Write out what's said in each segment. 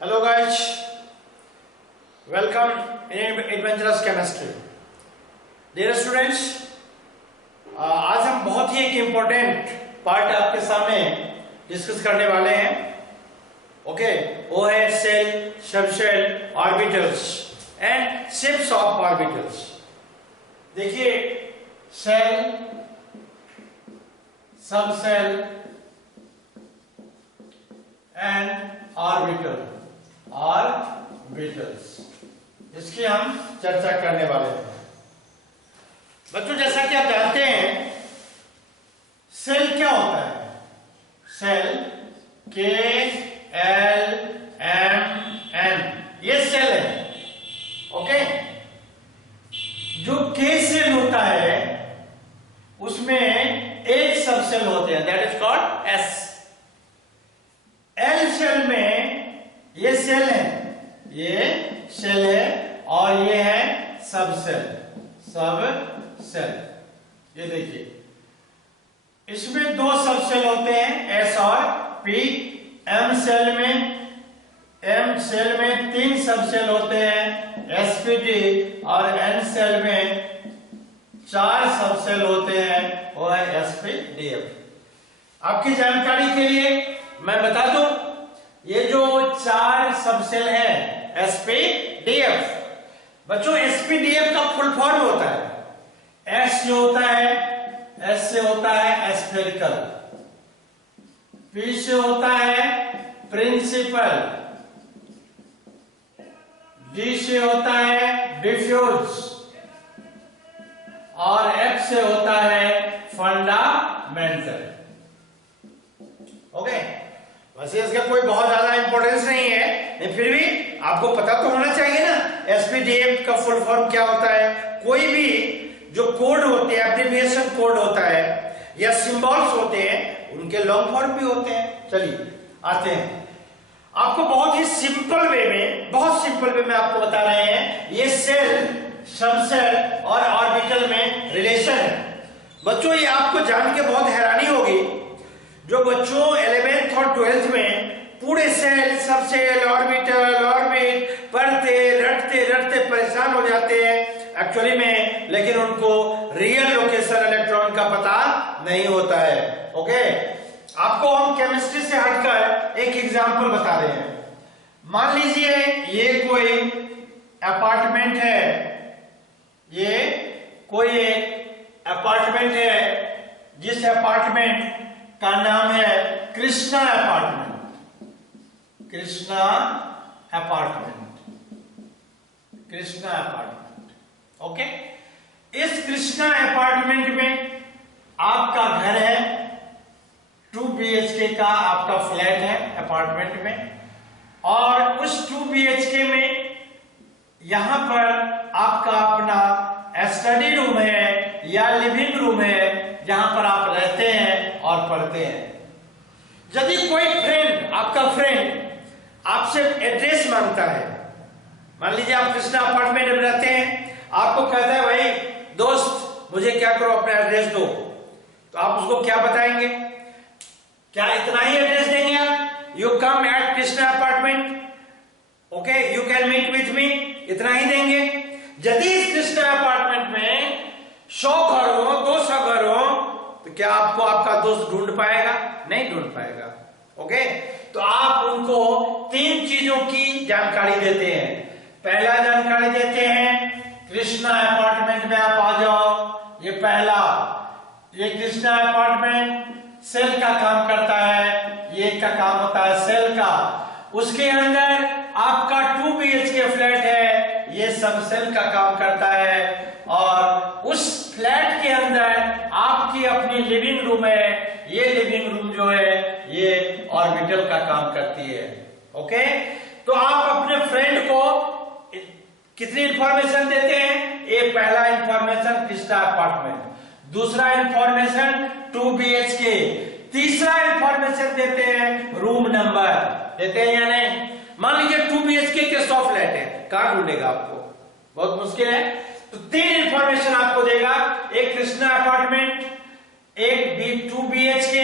Hello guys, welcome in Adventurous Chemistry. Dear students, आज हम बहुत ही एक इम्पोर्टेंट पार्ट आपके सामने डिस्कस करने वाले हैं. ओके, वो है shell, subshell, orbitals and shapes of orbitals. देखिए, सेल, सबसेल एंड ऑर्बिटल्स, इसकी हम चर्चा करने वाले हैं. बच्चों, जैसा कि आप जानते हैं, सेल क्या होता है? सेल KLMN, ये सेल है. ओके, जो K सेल होता है उसमें एक सबसेल होते हैं, that is called S. L shell में ये सेल है, ये सेल है और ये है सबसेल. ये देखिए, इसमें दो सबसेल होते हैं, S और P. M सेल में तीन सबसेल होते हैं, SPD. और N सेल में चार सबसेल होते हैं, वो है SPDF. आपकी जानकारी के लिए मैं बता दूं, ये जो चार सबसेल है SPDF, बच्चों SPDF का फुल फॉर्म होता है, S जो होता है, S से होता है स्फेरिकल, P से होता है प्रिंसिपल, D से होता है डिफ्यूज और F से होता है फंडामेंटल. ओके, वैसे इसका कोई बहुत ज्यादा इंपॉर्टेंस नहीं है, लेकिन फिर भी आपको पता तो होना चाहिए ना SPDF का फुल फॉर्म क्या होता है. कोई भी जो कोड होते हैं, एब्रिविएशन कोड होता है या सिंबल्स होते हैं, उनके लॉन्ग फॉर्म भी होते हैं. चलिए आते हैं, आपको बहुत ही सिंपल वे में आपको बता रहे हैं, ये सेल, सबसेल और ऑर्बिटल में रिलेशन है. बच्चों, ये आपको जान के बहुत हैरानी होगी, जो बच्चों 11th और 12th में पूरे सेल, सबसेल, ऑर्बिट पढ़ते रटते परेशान हो जाते हैं एक्चुअली में, लेकिन उनको रियल लोकेशन इलेक्ट्रॉन का पता नहीं होता है. ओके, आपको हम केमिस्ट्री से हटकर एक एग्जांपल बता रहे हैं. मान लीजिए ये कोई अपार्टमेंट है, ये कोई एक अपार्टमेंट है, जिस अपार्टमेंट का नाम है कृष्णा अपार्टमेंट. ओके, इस कृष्णा अपार्टमेंट में आपका घर है, 2 BHK का आपका फ्लैट है अपार्टमेंट में, और उस 2 BHK में यहां पर आपका अपना स्टडी रूम है या लिविंग रूम है, जहां पर आप रहते हैं और पढ़ते हैं. यदि कोई फ्रेंड, आपका फ्रेंड आपसे एड्रेस मांगता है, मान लीजिए आप कृष्णा अपार्टमेंट में रहते हैं, आपको कहता है भाई दोस्त मुझे क्या करो, अपना एड्रेस दो, तो आप उसको क्या बताएंगे? क्या इतना ही एड्रेस देंगे आप? You come at Krishna apartment, okay, you can meet with me, इतना ही देंगे? यदि इस कृष्णा अपार्टमेंट में 100 घर हो, 200 घर हो, तो क्या आपको आपका दोस्त ढूंढ पाएगा? नहीं ढूंढ पाएगा. ओके, तो आप उनको 3 चीजों की जानकारी देते हैं. पहला जानकारी देते हैं, कृष्णा अपार्टमेंट में आप आ जाओ. ये पहला, ये कृष्णा अपार्टमेंट सेल का काम करता है, ये का काम होता है सेल का. उसके अंदर आपका 2 BHK फ्लैट है, ये सबसेल का काम करता है. और उस फ्लैट के अंदर आपकी अपनी लिविंग रूम है, ये लिविंग रूम जो है ये ऑर्बिटल का काम करती है. ओके, तो आप अपने फ्रेंड को कितनी इंफॉर्मेशन देते हैं? ये पहला इंफॉर्मेशन कृष्णा अपार्टमेंट, दूसरा इंफॉर्मेशन 2 BHK, तीसरा इंफॉर्मेशन देते हैं रूम नंबर. देते हैं या नहीं? मान लीजिए 2 BHK के 100 फ्लैट है, कहां ढूंढेगा आपको? बहुत मुश्किल है. तो 3 इंफॉर्मेशन आपको देगा, एक कृष्णा अपार्टमेंट, एक 2 BHK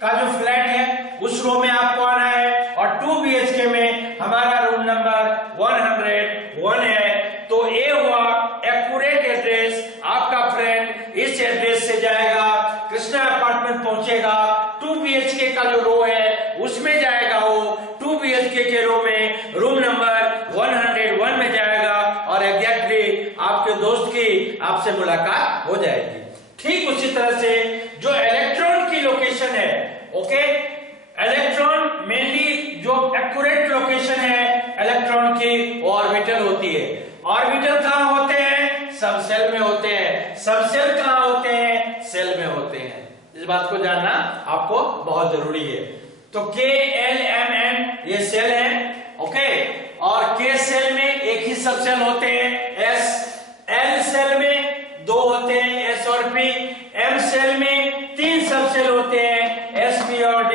का जो फ्लैट है उस रो में आपको आना है, और 2 BHK में हमारा रूम नंबर 101 है। तो ये हुआ एक्यूरेट एड्रेस। आपका फ्रेंड इस एड्रेस से जाएगा, कृष्णा अपार्टमेंट पहुंचेगा, 2 BHK का जो रो है उसमें जाएगा, वो 2 BHK के रो में रूम नंबर 101 में जाएगा और एग्जैक्टली आपके दोस्त की आपसे मुलाकात हो जाएगी। ठीक उसी तरह से जो इलेक्ट्रॉन की लोकेशन है, ओके, इलेक्ट्रॉन मेनली जो एक्यूरेट लोकेशन है इलेक्ट्रॉन की वो ऑर्बिटल होती है। ऑर्बिटल कहां होते हैं? सब सेल में होते हैं। सब सेल कहां होते हैं? सेल में होते हैं। इस बात को जानना आपको बहुत जरूरी है। तो KLMN ये सेल है, ओके, और K सेल में एक ही सब सेल होते हैं S, L सेल में 2 होते हैं S और P, M सेल में 3 सब सेल होते हैं S, P और D,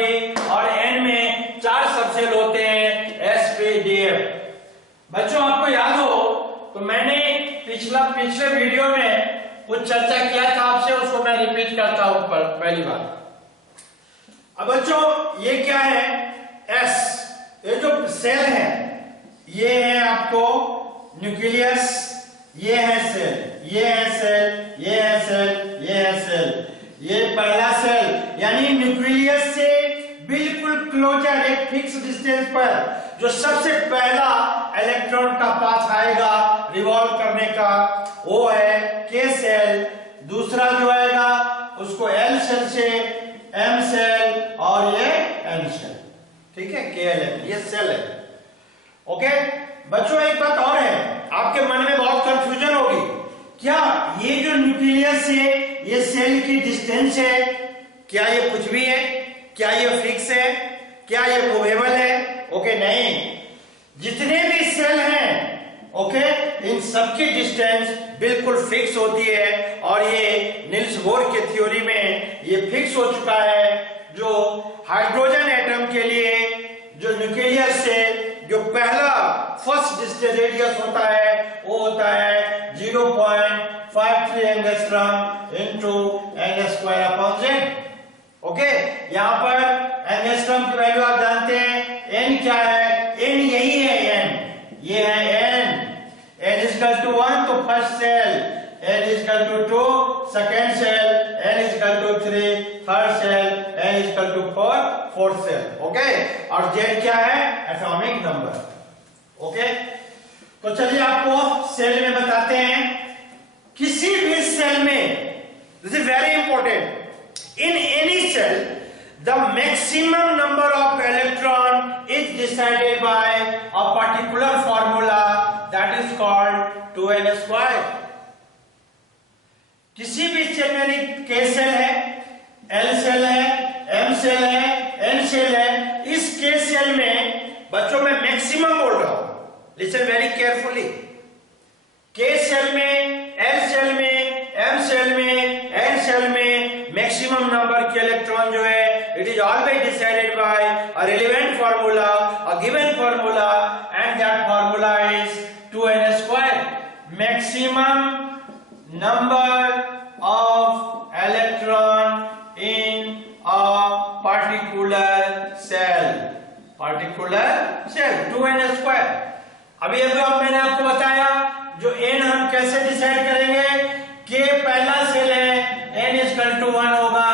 और N में 4 सब सेल होते हैं S, P, D, F। बच्चों आपको याद हो तो मैंने पिछले वीडियो में कुछ चर्चा किया था आपसे, उसको मैं रिपीट करता हूं पहली बार। अब बच्चों ये क्या है? S, ये जो सेल है ये है आपको न्यूक्लियस, ये है सेल, ये है सेल, ये है सेल, ये है सेल। ये पहला सेल यानी न्यूक्लियस से बिल्कुल क्लोजर एक फिक्स डिस्टेंस पर जो सबसे पहला इलेक्ट्रॉन का पाथ आएगा रिवॉल्व करने का, वो है K सेल। दूसरा जो आएगा उसको L सेल से M सेल और ये N सेल, ठीक है, KLM, ये सेल है, ओके। बच्चों एक बात और है, आपके मन में बहुत कंफ्यूजन होगी, क्या ये जो न्यूक्लियस से ये सेल की डिस्टेंस है, क्या ये कुछ भी है? क्या ये फिक्स है? क्या ये मूवेबल है? ओके, नहीं, जितने भी सेल हैं, ओके, इन सबकी डिस्टेंस बिल्कुल फिक्स होती है। और ये निल्स बोर के थ्योरी में ये फिक्स हो चुका है। जो हाइड्रोजन एटम के लिए जो न्यूक्लियस से जो पहला फर्स्ट डिस्टेंस रेडियस होता है वो होता है 0.53 एंगस्ट्रॉम इनटू n²/z, ओके। यहाँ पर एंगस्ट्रॉम की वैल्यू आप जानते हैं, n क्या है? n यही है, n ये है n। n = 1 तो first shell, n = 2 second shell, n = 3 third shell, n = 4 fourth shell, okay. और z क्या है? Atomic number, okay. तो चलिए आपको सेल में बताते हैं। किसी भी सेल में, this is very important, in any cell the maximum number of electron is decided by a particular formula that is called 2n²। किसी भी सेल में K सेल है, L सेल है, M सेल है, N सेल है, इस K shell में बच्चों मैं मैक्सिमम बोल रहा हूं, listen very carefully. K shell में, L सेल में, M सेल में, N सेल में मैक्सिमम नंबर के इलेक्ट्रॉन जो है it is always decided by a relevant formula, a given formula, and that formula is 2n²। Maximum number of electron in a particular shell, 2n²। अभी मैंने आपको बताया जो n हम कैसे डिसाइड करेंगे। K पहला सेल है, n = 1 होगा,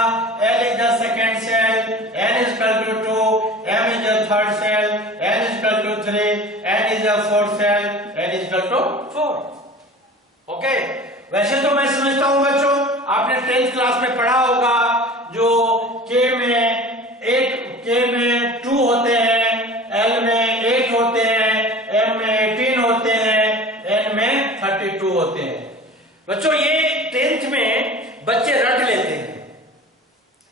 L is the second cell, n = 2, M is the third cell, n = 3, n is the fourth cell, n = 4, okay. वैसे तो मैं समझता हूं बच्चों आपने 10th क्लास में पढ़ा होगा जो K में 2 होते हैं, L में 8 होते हैं, M में 18 होते हैं, N में 32 होते हैं। बच्चों ये 10th में बच्चे रट लेते हैं,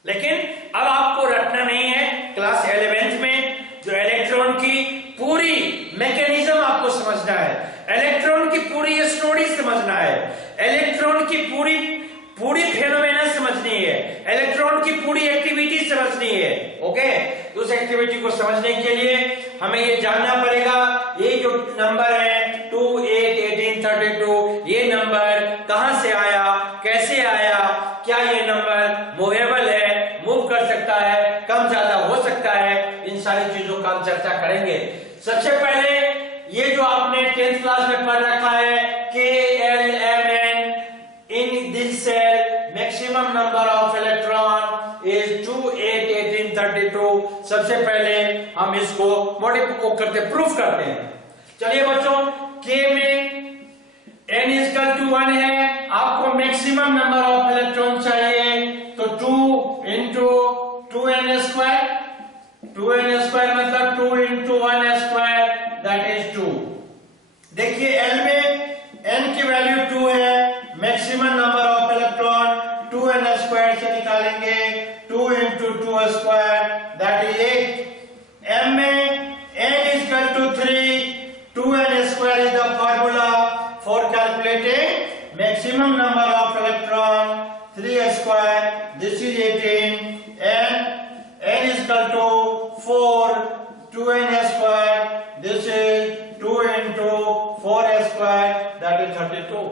लेकिन अब आपको रटना नहीं है। क्लास 11th में जो इलेक्ट्रॉन की पूरी मैकेनिज्म आपको समझना है, इलेक्ट्रॉन की पूरी स्टोरी समझना है, इलेक्ट्रॉन की पूरी फेनोमेना समझनी है, इलेक्ट्रॉन की पूरी एक्टिविटी समझनी है, ओके। तो उस एक्टिविटी को समझने के लिए हमें ये जानना पड़ेगा ये जो नंबर है 2, 8, 18, 32, ये नंबर कहां से आया, कैसे आया, क्या ये नंबर मूवेबल है, मूव कर सकता है, कम ज्यादा हो सकता है, इन सारी चीजों का हम चर्चा करेंगे। सबसे पहले सबसे पहले हम इसको मॉडिफाई करते, प्रूफ करते हैं। चलिए बच्चों, K में n इक्वल टू 1 है, आपको मैक्सिमम नंबर ऑफ इलेक्ट्रॉन चाहिए, तो 2 into 2n square, 2n square मतलब 2 इंटू 1 स्क्वायर दैट इज 2। देखिए L में n की वैल्यू 2 है, maximum number of electron 2n square से निकालेंगे, 2 into 2 square that is 8। M में n equal to 3, 2n square is the formula for calculating maximum number of electron, 3 square, this is 18, and n is equal to 4, 2n square, this is 2 into 4 square, that is 32.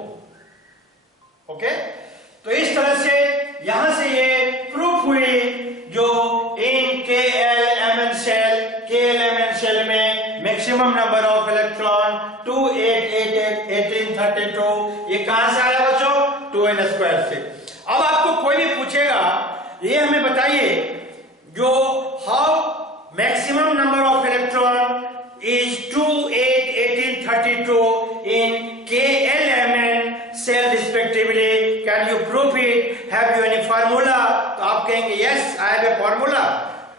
Okay? तो इस तरह से यहां से ये proof हुई जो इन KLMN cell में मैक्सिमम नंबर ऑफ इलेक्ट्रॉन 2, 8, 8, 8, 18, 32, ये कहां से आया बच्चों? 2n स्क्वायर से। अब आपको कोई भी पूछेगा, ये हमें बताइए जो how maximum number of electron is 2, 8, 18, 32 in KLMN cell respectively. Can you prove it? Have you any formula? तो आप कहेंगे yes, I have a formula.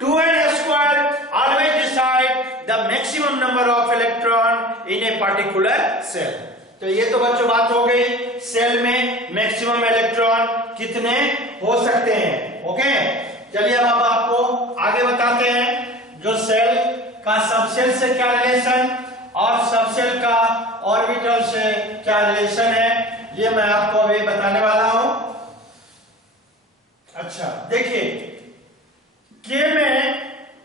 2n square always decide the maximum number of electron in a particular cell. तो ये तो बच्चों बात हो गई सेल में मैक्सिमम इलेक्ट्रॉन कितने हो सकते हैं। ओके, चलिए अब आपको आगे बताते हैं जो सेल का सबसेल से क्या रिलेशन और सबसेल का ऑर्बिटल से क्या रिलेशन है, ये मैं आपको अभी बताने वाला हूं। अच्छा देखिए, K में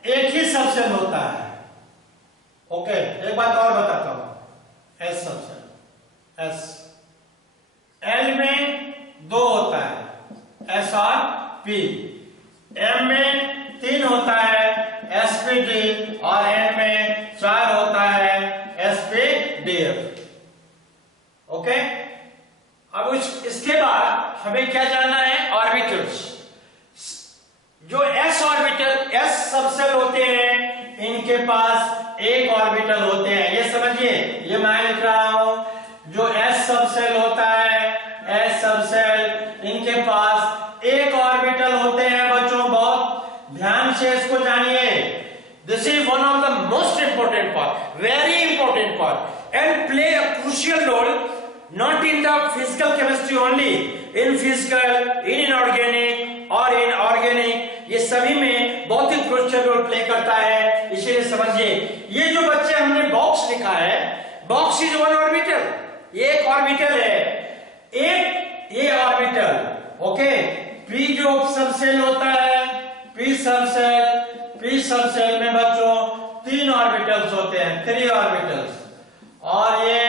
एक ही सबसेल होता है। ओके, एक बात और बताता हूं, S सबसेल S। L में 2 होता है, S और P। M में 3 होता है, SPD, और N में 4 होता है, SPDF। ओके, अब इसके बाद हमें क्या जानना है? ऑर्बिटल्स। जो s ऑर्बिटल, s सबसेल होते हैं, इनके पास एक ऑर्बिटल होते हैं। ये समझिए, ये मैं लिख रहा हूं, जो s सबसेल होता है, s सबसेल, इनके पास एक ऑर्बिटल होते हैं बच्चों। बहुत ध्यान से इसको जानिए। This is one of the most important part, very important part, and play a crucial role not in the physical chemistry only, in physical, in inorganic और in organic, ये सभी में बहुत ही क्रूशियल रोल प्ले करता है। इसीलिए समझिए, ये जो बच्चे हमने बॉक्स लिखा है, बॉक्स इज वन ऑर्बिटल, ये एक ऑर्बिटल है, एक ये ऑर्बिटल। ओके, P जो सबसेल होता है, P सबसेल में बच्चों 3 ऑर्बिटल्स होते हैं, 3 ऑर्बिटल्स, और ये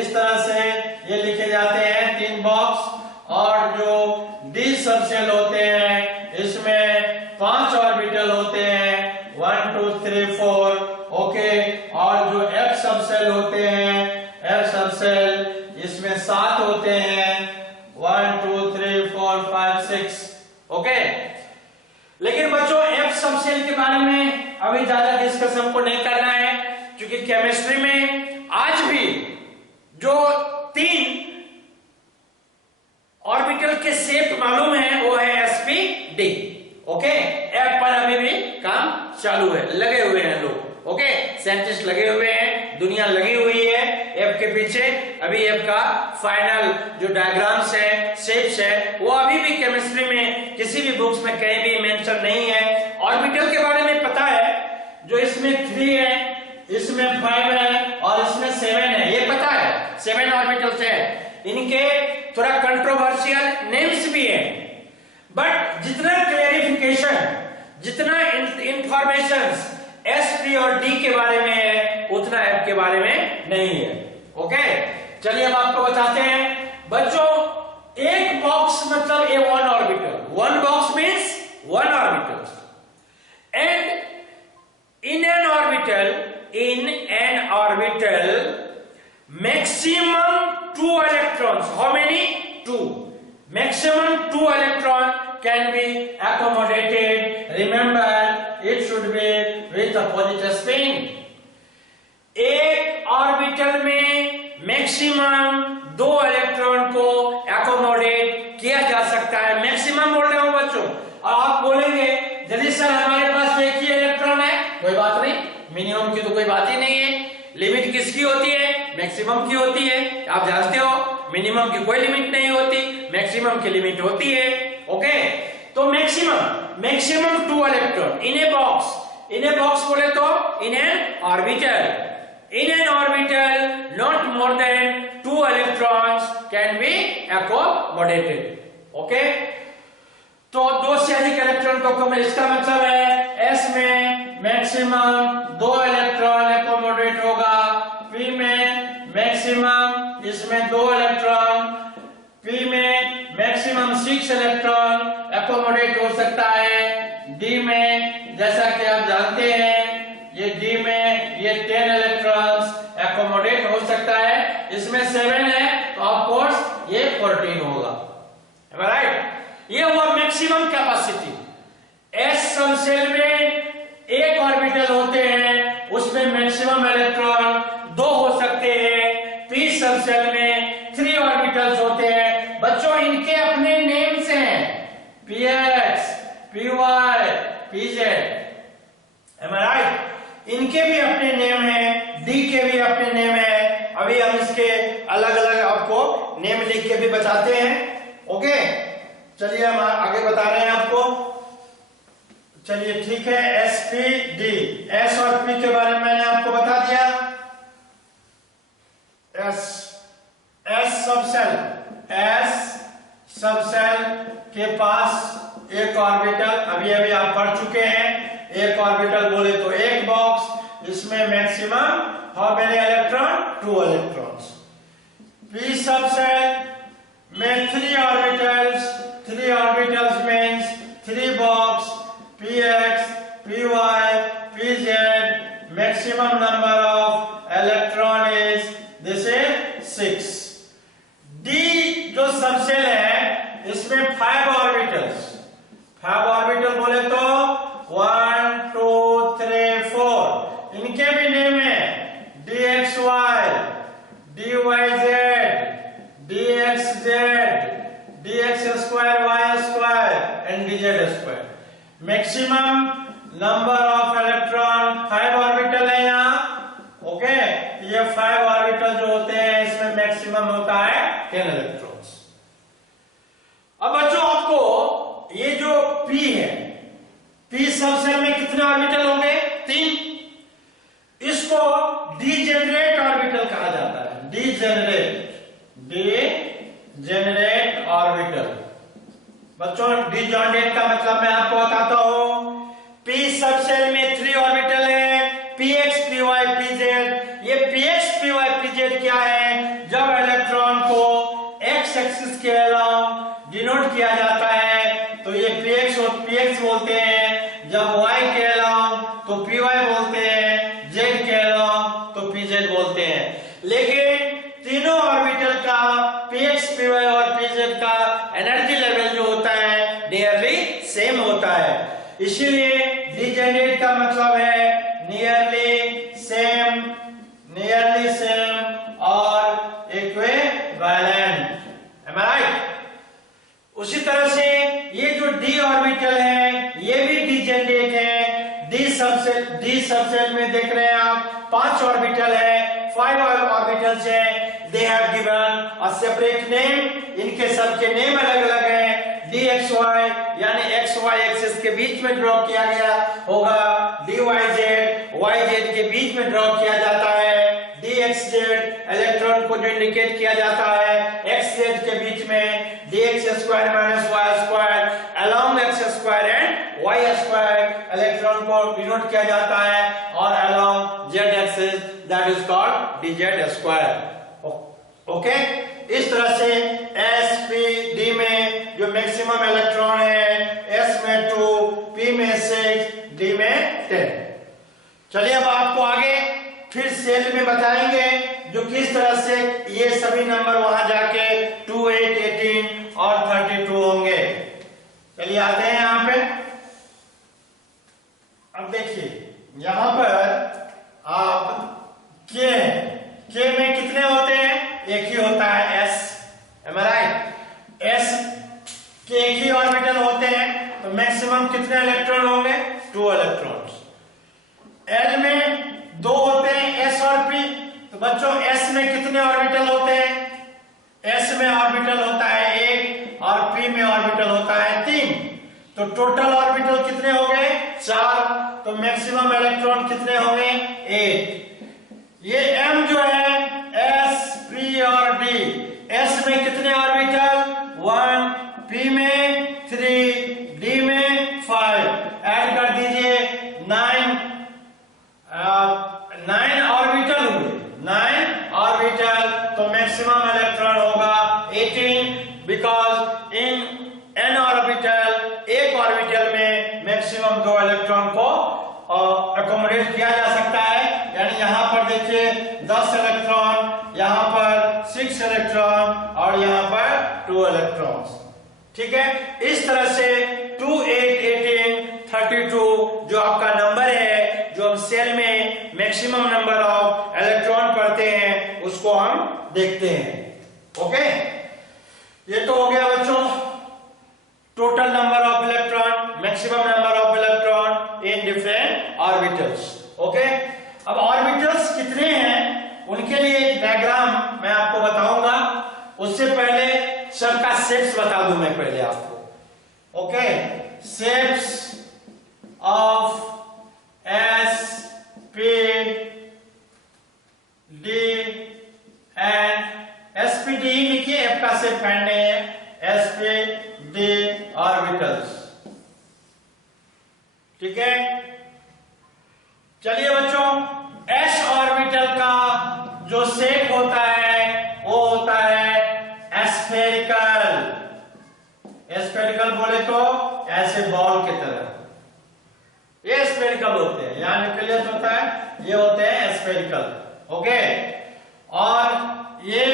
इस तरह से ये लिखे जाते हैं 3 बॉक्स। और जो D सबसेल होते हैं, इसमें 5 ऑर्बिटल होते हैं, 1, 2, 3, 4। ओके, और जो F सबसेल होते हैं, F सबसेल, इसमें 7 होते हैं, 1, 2, 3, 4, 5, 6। ओके, लेकिन बच्चों F सबसेल के बारे में अभी ज्यादा डिस्कस हमको नहीं करना है, क्योंकि केमिस्ट्री में आज भी जो 3 ऑर्बिटल के शेप मालूम है वो है sp,d। ओके, F पर अभी भी काम चालू है, लगे हुए हैं लोग। ओके, साइंटिस्ट लगे हुए हैं, दुनिया लगी हुई है F के पीछे। अभी F का फाइनल जो डायग्राम्स है, शेप्स है, वो अभी भी केमिस्ट्री में किसी भी बुक्स में कहीं भी मेंशन नहीं है। ऑर्बिटल के बारे में पता है, जो इसमें 3 है, इसमें 5 है और इसमें 7 है, ये पता है 7 ऑर्बिटल्स है। इनके थोड़ा कंट्रोवर्शियल नेम्स भी हैं, बट जितना क्लेरिफिकेशन, जितना इंफॉर्मेशंस sp और d के बारे में है, उतना f के बारे में नहीं है। ओके, चलिए अब आपको बताते हैं बच्चों, एक बॉक्स मतलब ए 1 orbital, 1 box means 1 orbital, and in an orbital maximum 2 electrons. How many? 2. Maximum 2 electron can be accommodated. Remember, it should be with a positive spin. एक ऑर्बिटल में मैक्सिमम 2 इलेक्ट्रॉन को एकोमोडेट किया जा सकता है। मैक्सिमम बोल रहे हो बच्चों। और आप बोलेंगे यदि सर हमारे पास एक ही इलेक्ट्रॉन है, कोई बात नहीं, मिनिमम की तो कोई बात ही नहीं है। लिमिट किसकी होती है? मैक्सिमम की होती है। आप जानते हो मिनिमम की कोई लिमिट नहीं होती, मैक्सिमम की लिमिट होती है। ओके, तो maximum 2 electron in a box बोले तो in an orbital. In an orbital, not more than 2 electrons can be accommodated. Okay? तो 2 से अधिक इलेक्ट्रॉन को, इसका मतलब है S में मैक्सिमम 2 इलेक्ट्रॉन एकोमोडेट होगा, P में मैक्सिमम इसमें 2 इलेक्ट्रॉन, P में मैक्सिमम 6 इलेक्ट्रॉन एकोमोडेट हो सकता है, D में जैसा कि आप जानते हैं ये D में ये 10 इलेक्ट्रॉन्स एकोमोडेट हो सकता है, इसमें 7 है तो ऑफ कोर्स ये 14 होगा। राइट? ये हुआ मैक्सिमम कैपेसिटी। S सबसेल में एक ऑर्बिटल होते हैं, उसमें मैक्सिमम इलेक्ट्रॉन 2 हो सकते हैं। P सबसेल में 3 ऑर्बिटल्स होते हैं। बच्चों इनके अपने नेम्स हैं, px, py, pz। Am I right? इनके भी अपने नेम हैं, डी के भी अपने नेम है। अभी हम इसके अलग अलग आपको नेम लिख के भी बताते हैं। ओके, चलिए हम आगे बता रहे हैं आपको। चलिए ठीक है, एस पी डी, एस और पी के बारे में मैंने आपको बता दिया। एस सबसेल के पास एक ऑर्बिटल, अभी आप पढ़ चुके हैं। एक ऑर्बिटल बोले तो एक बॉक्स, इसमें maximum how many electron? 2 electrons. P subshell में 3 orbitals, 3 orbitals means 3 box, px, py, pz, maximum number of electron is this is 6. D जो सबसेल है इसमें 5 ऑर्बिटल्स, 5 ऑर्बिटल बोले तो 1 2 3 4, इनके भी नेम है dxy, dyz, dxz, dx square, y square and dz square। Maximum number of electron 5 orbital है यहाँ। ओके, ये 5 ऑर्बिटल जो होते हैं इसमें मैक्सिमम होता है 10 इलेक्ट्रॉन्स। अब बच्चों आपको ये जो P है, P सबसेल में कितने ऑर्बिटल होंगे? 3। इसको डीजेनरेट ऑर्बिटल कहा जाता है। Degenerate orbital. बच्चों डीजेनरेट का मतलब मैं आपको बताता हूं। P सबसेल में 3 ऑर्बिटल है, px, py, pz। ये px, py, pz क्या है? जब इलेक्ट्रॉन को x एक्सिस के अलोंग डिनोट किया जाता है तो ये px और px बोलते हैं, जब y के अलोंग तो py बोलते हैं, z के अलोंग तो pz बोलते हैं। लेकिन तीनों ऑर्बिटल का px, py और pz का एनर्जी लेवल जो होता है नियरली सेम होता है। इसीलिए डीजेनरेट का मतलब है नियरली सेम और इक्विवेलेंट। Am I right? उसी तरह से ये जो d ऑर्बिटल है ये भी डीजेनरेट है। डी सबसेल में देख रहे हैं आप 5 ऑर्बिटल है, 5 ऑर्बिटल्स है। They have given a separate name, इनके सबके नेम अलग अलग है। dxy यानी xy एक्सिस के बीच में ड्रॉ किया गया होगा, dyz yz के बीच में ड्रॉ किया जाता है, dxz इलेक्ट्रॉन को जो इंडिकेट किया जाता है xz के बीच में, dx square minus y square along x square and y square electron को डिनोट किया जाता है, और along z axis that is called dz square. Okay, इस तरह से s p d में जो मैक्सिमम इलेक्ट्रॉन है s में 2, p में 6, d में 10। चलिए अब आपको आगे फिर सेल में बताएंगे जो किस तरह से ये सभी नंबर वहां जाके 2, 8, 18 और 32 होंगे। चलिए आते हैं यहां पे। अब देखिए यहां पर आप के में कितने होते हैं? एक ही होता है s, एम आई राइट? s के एक ही ऑर्बिटल होते हैं तो मैक्सिमम कितने इलेक्ट्रॉन होंगे? 2 इलेक्ट्रॉन्स। l में 2 होते हैं s और p, तो बच्चों s में कितने ऑर्बिटल होते हैं? s में ऑर्बिटल होता है 1 और p में ऑर्बिटल होता है 3, तो टोटल ऑर्बिटल कितने हो गए? 4, तो मैक्सिमम इलेक्ट्रॉन कितने होंगे? 8। ये m जो है s, p और d, s में कितने ऑर्बिटल? 1, p में 3, d में 5, ऐड कर दीजिए 9 ऑर्बिटल हुए, 9 ऑर्बिटल, तो मैक्सिमम इलेक्ट्रॉन होगा 18, बिकॉज इन n ऑर्बिटल, एक ऑर्बिटल में मैक्सिमम 2 इलेक्ट्रॉन को अकोमोडेट किया जा सकता है। यानी यहां पर देखिए 10 इलेक्ट्रॉन, यहां पर 6 इलेक्ट्रॉन और यहां पर 2 इलेक्ट्रॉन्स। ठीक है, इस तरह से 2, 8, 18, 32 जो आपका नंबर है, जो हम सेल में मैक्सिमम नंबर ऑफ इलेक्ट्रॉन पढ़ते हैं, उसको हम देखते हैं। ओके, ये तो हो गया बच्चों total number of electron, maximum number of electron in different orbitals. Okay, अब ऑर्बिटल्स कितने हैं उनके लिए एक डायग्राम मैं आपको बताऊंगा। उससे पहले सर का शेप्स बता दूं मैं पहले आपको। Okay, shapes of S, P, D and SPD लिखिए, एफ का शेप फाइंड नहीं है, एसपीडी ऑर्बिटल्स। ठीक है, चलिए बच्चों, एस ऑर्बिटल का जो शेप होता है वो होता है एस्फेरिकल। एस्फेरिकल बोले तो ऐसे बॉल की तरह ये एस्फेरिकल होते हैं, यहां न्यूक्लियस होता है, ये होते हैं एस्फेरिकल। ओके, और ये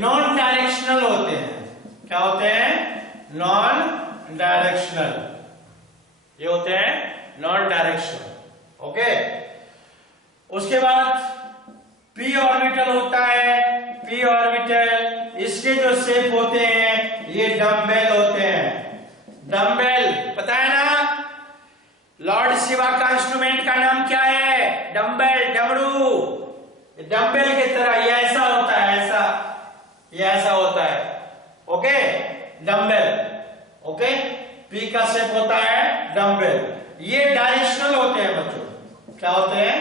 नॉन डायरेक्शनल होते हैं। क्या होते हैं? Non directional. ये होते हैं नॉन डायरेक्शनल। ओके, उसके बाद p ऑर्बिटल होता है। p ऑर्बिटल, इसके जो शेप होते हैं ये डम्बेल होते हैं। डम्बेल पता है ना, लॉर्ड शिवा का इंस्ट्रूमेंट का नाम क्या है? डम्बेल, डमरू। डम्बेल की तरह ये ऐसा होता है, ऐसा, ये ऐसा होता है। Okay, dumbbell. ओके, p का शेप होता है डम्बेल। ये डायरेक्शनल होते हैं बच्चों। क्या होते हैं?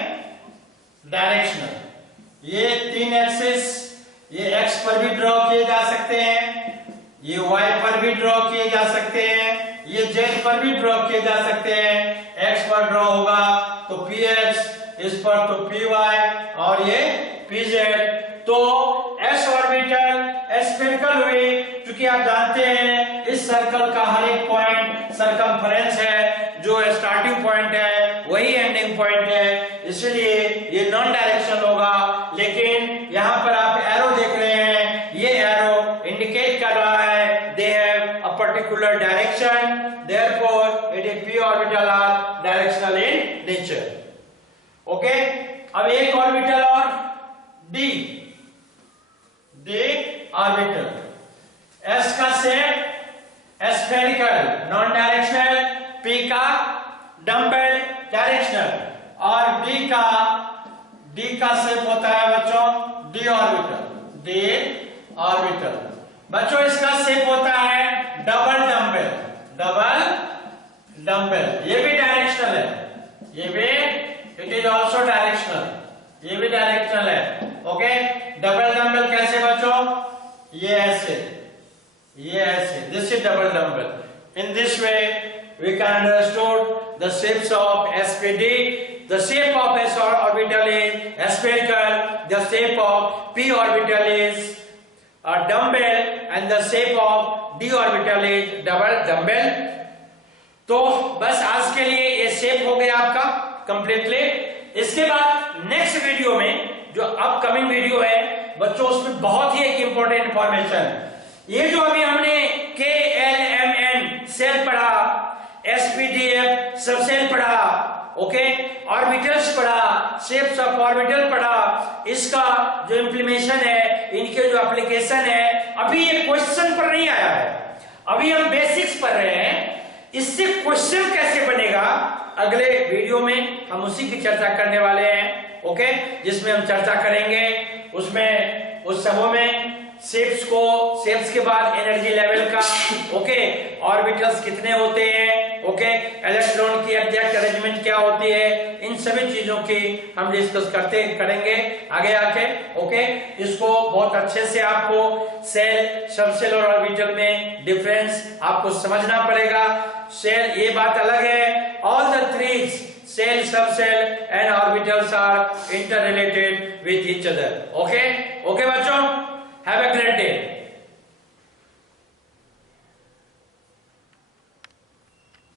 डायरेक्शनल। ये 3 एक्सिस, ये x पर भी ड्रॉ किए जा सकते हैं, ये y पर भी ड्रॉ किए जा सकते हैं, ये z पर भी ड्रॉ किए जा सकते हैं। x पर ड्रॉ होगा तो px, इस पर तो py और ये pz। तो s ऑर्बिटल एस्फेरिकल हुई, क्योंकि आप जानते हैं इस सर्कल का हर एक पॉइंट सर्कमफेरेंस है, जो स्टार्टिंग पॉइंट है वही एंडिंग पॉइंट है, इसलिए ये नॉन डायरेक्शनल होगा। लेकिन यहां पर आप एरो देख रहे हैं, ये एरो इंडिकेट कर रहा है they have a particular direction, therefore it is p orbital are directional in nature. Okay, अब एक ऑर्बिटल और d ऑर्बिटल। s का shape spherical non directional, p का डम्बेल डायरेक्शनल और d का शेप होता है बच्चों d ऑर्बिटल। d ऑर्बिटल बच्चों, इसका शेप होता है डबल डम्बेल। डबल डम्बेल, ये भी डायरेक्शनल है, ये भी इट इज ऑल्सो डायरेक्शनल, ये भी डायरेक्शनल है। ओके, डबल डम्बेल कैसे बच्चों? ये ऐसे, ये ऐसे, this is double dumbbell. In this way we can understood the shapes of SPD. The shape of s orbital is spherical, the shape of p orbital is a dumbbell and the shape of d orbital is double dumbbell. तो बस आज के लिए ये shape हो गया आपका completely. इसके बाद नेक्स्ट वीडियो में जो अपकमिंग वीडियो है बच्चों, उसमें बहुत ही एक इंपॉर्टेंट इंफॉर्मेशन, ये जो अभी हमने KLMN सेल पढ़ा, SPDF सब सेल पढ़ा, ओके, ऑर्बिटल्स पढ़ा, शेप्स ऑफ ऑर्बिटल पढ़ा, इसका जो इंप्लीमेशन है, इनके जो एप्लीकेशन है, अभी ये क्वेश्चन पर नहीं आया है, अभी हम बेसिक्स पढ़ रहे हैं। इससे क्वेश्चन कैसे बनेगा अगले वीडियो में हम उसी की चर्चा करने वाले हैं, ओके, जिसमें हम चर्चा करेंगे उसमें उस समूह में शेप्स के बाद एनर्जी लेवल का, ओके, ऑर्बिटल्स कितने होते हैं, ओके, इलेक्ट्रॉन की एग्जैक्ट अरेंजमेंट क्या होती है, इन सभी चीजों की हम डिस्कस करेंगे आगे आके, ओके। इसको बहुत अच्छे से आपको सेल, सबसेल और ऑर्बिटल में डिफरेंस आपको समझना पड़ेगा। सेल, ये बात अलग है, all the three shell, subshell and orbitals are interrelated with each other, okay.